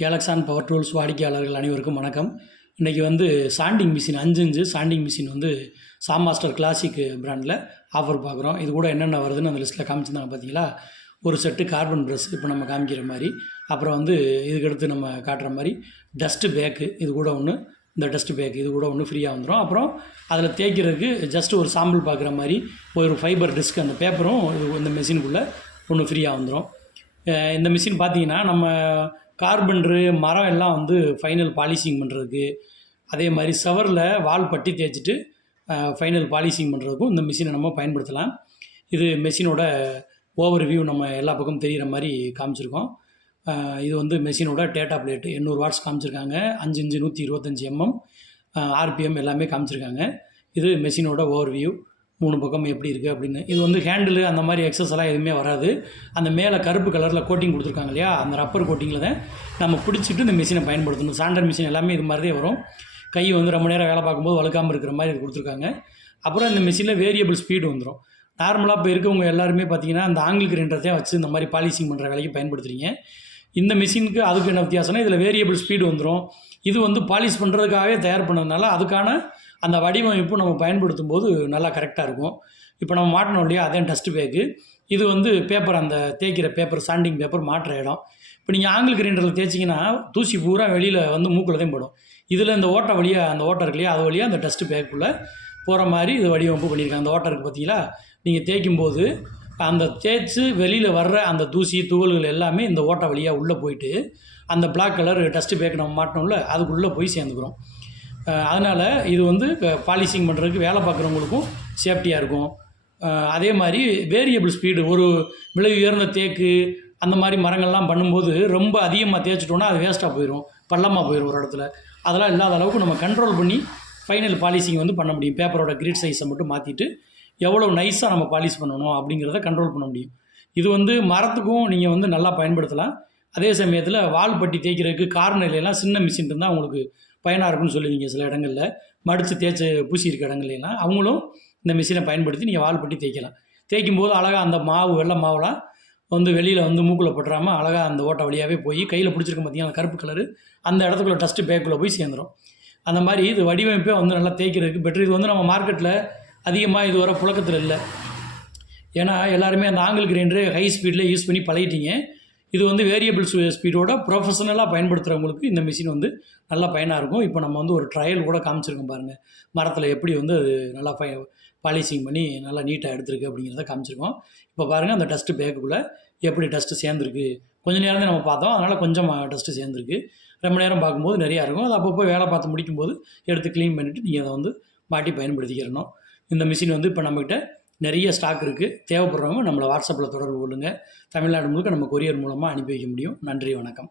கேலக்ஸான் power tools வாடிக்கையாளர்கள் அனைவருக்கும் வணக்கம். இன்றைக்கி வந்து sanding machine 5 inch sanding machine வந்து சாமாஸ்டர் கிளாசிக் பிராண்டில் ஆஃபர் பார்க்குறோம். இது கூட என்னென்ன வருதுன்னு அந்த லிஸ்ட்டில் காமிச்சிருந்தாங்க பார்த்தீங்களா. ஒரு செட்டு கார்பன் ப்ரஷ் இப்போ நம்ம காமிக்கிற மாதிரி, அப்புறம் வந்து இதுக்கடுத்து நம்ம காட்டுற மாதிரி டஸ்ட்டு பேக்கு இது கூட ஒன்று, இந்த டஸ்ட்டு பேக்கு இது கூட ஒன்று ஃப்ரீயாக வந்துடும். அப்புறம் அதில் தேய்க்கிறதுக்கு ஜஸ்ட் ஒரு சாம்பிள் பார்க்குற மாதிரி ஒரு ஃபைபர் டிஸ்க் அந்த பேப்பரும் இது இந்த மிஷினுக்குள்ளே ஒன்று ஃப்ரீயாக வந்துடும். இந்த மிஷின் பார்த்தீங்கன்னா நம்ம கார்பெண்டரு மரம் எல்லாம் வந்து ஃபைனல் பாலிஷிங் பண்ணுறதுக்கு, அதே மாதிரி செவரில் வால் பட்டி தேய்ச்சிட்டு ஃபைனல் பாலிஷிங் பண்ணுறதுக்கும் இந்த மிஷினை நம்ம பயன்படுத்தலாம். இது மெஷினோட ஓவர் வியூ நம்ம எல்லா பக்கமும் தெரிகிற மாதிரி காமிச்சிருக்கோம். இது வந்து மெஷினோட டேட்டா பிளேட்டு 800 வாட்ஸ் காமிச்சிருக்காங்க. 5 இன்ச்சு 125 mm ஆர்பிஎம் எல்லாமே காமிச்சிருக்காங்க. இது மெஷினோட ஓவர் வியூ 3 பக்கம் எப்படி இருக்குது அப்படின்னு. இது வந்து ஹேண்டிலு அந்த மாதிரி எக்ஸஸ் எல்லாம் எதுவுமே வராது. அந்த மேலே கருப்பு கலரில் கோட்டிங் கொடுத்துருக்காங்க இல்லையா, அந்த ரப்பர் கோட்டிங்கில் தான் நம்ம பிடிச்சிட்டு இந்த மிஷினை பயன்படுத்தணும். சாண்டர் மிஷின் எல்லாமே இது மாதிரி தான் வரும். கை வந்து ரொம்ப நேரம் வேலை பார்க்கும்போது வழுக்காமல் இருக்கிற மாதிரி இது கொடுத்துருக்காங்க. அப்புறம் இந்த மிஷினில் வேரியபிள் ஸ்பீடு வந்துடும். நார்மலாக இப்போ இருக்கவங்க எல்லாருமே பார்த்தீங்கன்னா இந்த ஆங்கிள் கிரைண்டரை வச்சு இந்த மாதிரி பாலிஷிங் பண்ணுற வேலைக்கு பயன்படுத்துகிறீங்க. இந்த மிஷினுக்கு அதுக்கு என்ன வித்தியாசம்னா இதில் வேரியபிள் ஸ்பீடு வந்துடும். இது வந்து பாலிஷ் பண்ணுறதுக்காகவே தயார் பண்ணதுனால அதுக்கான அந்த வடிவமைப்பு நம்ம பயன்படுத்தும் போது நல்லா கரெக்டாக இருக்கும். இப்போ நம்ம மாட்டணும் இல்லையா, அதே டஸ்ட் பேக்கு. இது வந்து பேப்பர், அந்த தேய்க்கிற பேப்பர், சாண்டிங் பேப்பர் மாட்டுற இடம். இப்போ நீங்கள் ஆங்கிள் கிரைண்டரில் தேய்ச்சிங்கன்னா தூசி பூரா வெளியில் வந்து மூக்கில் தான் போடும். இதில் இந்த ஓட்டை வழியாக, அந்த ஓட்டை இருக்கு இல்லையா, அது வழியாக அந்த டஸ்ட்டு பேக்குள்ளே போகிற மாதிரி இது வடிவமைப்பு பண்ணியிருக்காங்க. அந்த ஓட்டை இருக்குது பார்த்தீங்களா, நீங்கள் தேய்க்கும் போது அந்த தேய்ச்சி வெளியில் வர்ற அந்த தூசி துகள்கள் எல்லாமே இந்த ஓட்டை வழியாக உள்ளே போயிட்டு அந்த பிளாக் கலர் டஸ்ட்டு பேக்கு நம்ம மாட்டோம்ல அதுக்குள்ளே போய் சேர்ந்துக்கிறோம். அதனால் இது வந்து பாலிஷிங் பண்ணுறதுக்கு வேலை பார்க்குறவங்களுக்கும் சேஃப்டியாக இருக்கும். அதே மாதிரி வேரியபிள் ஸ்பீடு, ஒரு விலை உயர்ந்த தேக்கு அந்த மாதிரி மரங்கள்லாம் பண்ணும்போது ரொம்ப அதிகமாக தேய்ச்சிட்டோன்னா அது வேஸ்ட்டாக போயிடும், பள்ளமாக போயிடும் ஒரு இடத்துல. அதெல்லாம் இல்லாத அளவுக்கு நம்ம கண்ட்ரோல் பண்ணி ஃபைனல் பாலிஷிங் வந்து பண்ண முடியும். பேப்பரோட கிரிட் சைஸை மட்டும் மாற்றிட்டு எவ்வளோ நைஸாக நம்ம பாலிஷ் பண்ணணும் அப்படிங்கிறத கண்ட்ரோல் பண்ண முடியும். இது வந்து மரத்துக்கும் நீங்கள் வந்து நல்லா பயன்படுத்தலாம். அதே சமயத்தில் வால் பட்டி தேய்க்கிறதுக்கு கார்னர்லாம் சின்ன மிஷின் இருந்தால் அவங்களுக்கு பயனாக இருக்குன்னு சொல்லுவீங்க. சில இடங்களில் மடித்து தேய்ச்சி பூசி இருக்க இடங்கள்லாம் அவங்களும் இந்த மிஷினை பயன்படுத்தி நீங்கள் வால் பட்டி தேய்க்கலாம். தேய்க்கும் போது அழகாக அந்த மாவு, வெள்ளை மாவுலாம் வந்து வெளியில் வந்து மூக்கில் பட்டுறாமல் அழகாக அந்த ஓட்டை வழியாகவே போய் கையில் பிடிச்சிருக்க பார்த்தீங்கன்னா கருப்பு கலரு அந்த இடத்துக்குள்ள டஸ்ட்டு பேக்குள்ளே போய் சேர்ந்துடும். அந்த மாதிரி இது வடிவமைப்பே வந்து நல்லா தேய்க்கிறதுக்கு பெட்ரு. இது வந்து நம்ம மார்க்கெட்டில் அதிகமாக இது வர புழக்கத்தில் இல்லை. ஏன்னா எல்லாருமே அந்த ஆங்கிள் கிரைண்டரு ஹை ஸ்பீடில் யூஸ் பண்ணி பழகிட்டீங்க. இது வந்து வேரியபிள் ஸ்பீடோட ப்ரொஃபஷனலாக பயன்படுத்துகிறவங்களுக்கு இந்த மிஷின் வந்து நல்லா பயனாக இருக்கும். இப்போ நம்ம வந்து ஒரு ட்ரையல் கூட காமிச்சிருக்கோம் பாருங்கள், மரத்தில் எப்படி வந்து அது நல்லா பாலிஷிங் பண்ணி நல்லா நீட்டாக எடுத்துருக்கு அப்படிங்கிறத காமிச்சிருக்கோம். இப்போ பாருங்கள் அந்த டஸ்ட்டு பேக்குள்ளே எப்படி டஸ்ட்டு சேர்ந்துருக்கு. கொஞ்சம் நேரம் தான் நம்ம பார்த்தோம், அதனால் கொஞ்சம் டஸ்ட்டு சேர்ந்துருக்கு. ரொம்ப நேரம் பார்க்கும்போது நிறையா இருக்கும். அது அப்பப்போ வேலை பார்த்து முடிக்கும்போது எடுத்து க்ளீன் பண்ணிவிட்டு நீங்கள் அதை வந்து மாட்டி பயன்படுத்திக்கிறணும். இந்த மிஷின் வந்து இப்போ நம்மக்கிட்ட நிறைய ஸ்டாக் இருக்குது. தேவைப்படுறவங்க நம்மளை வாட்ஸ்அப்பில் தொடர்பு கொள்ளுங்கள். தமிழ்நாடு முழுக்க நம்ம கொரியர் மூலமாக அனுப்பி வைக்க முடியும். நன்றி, வணக்கம்.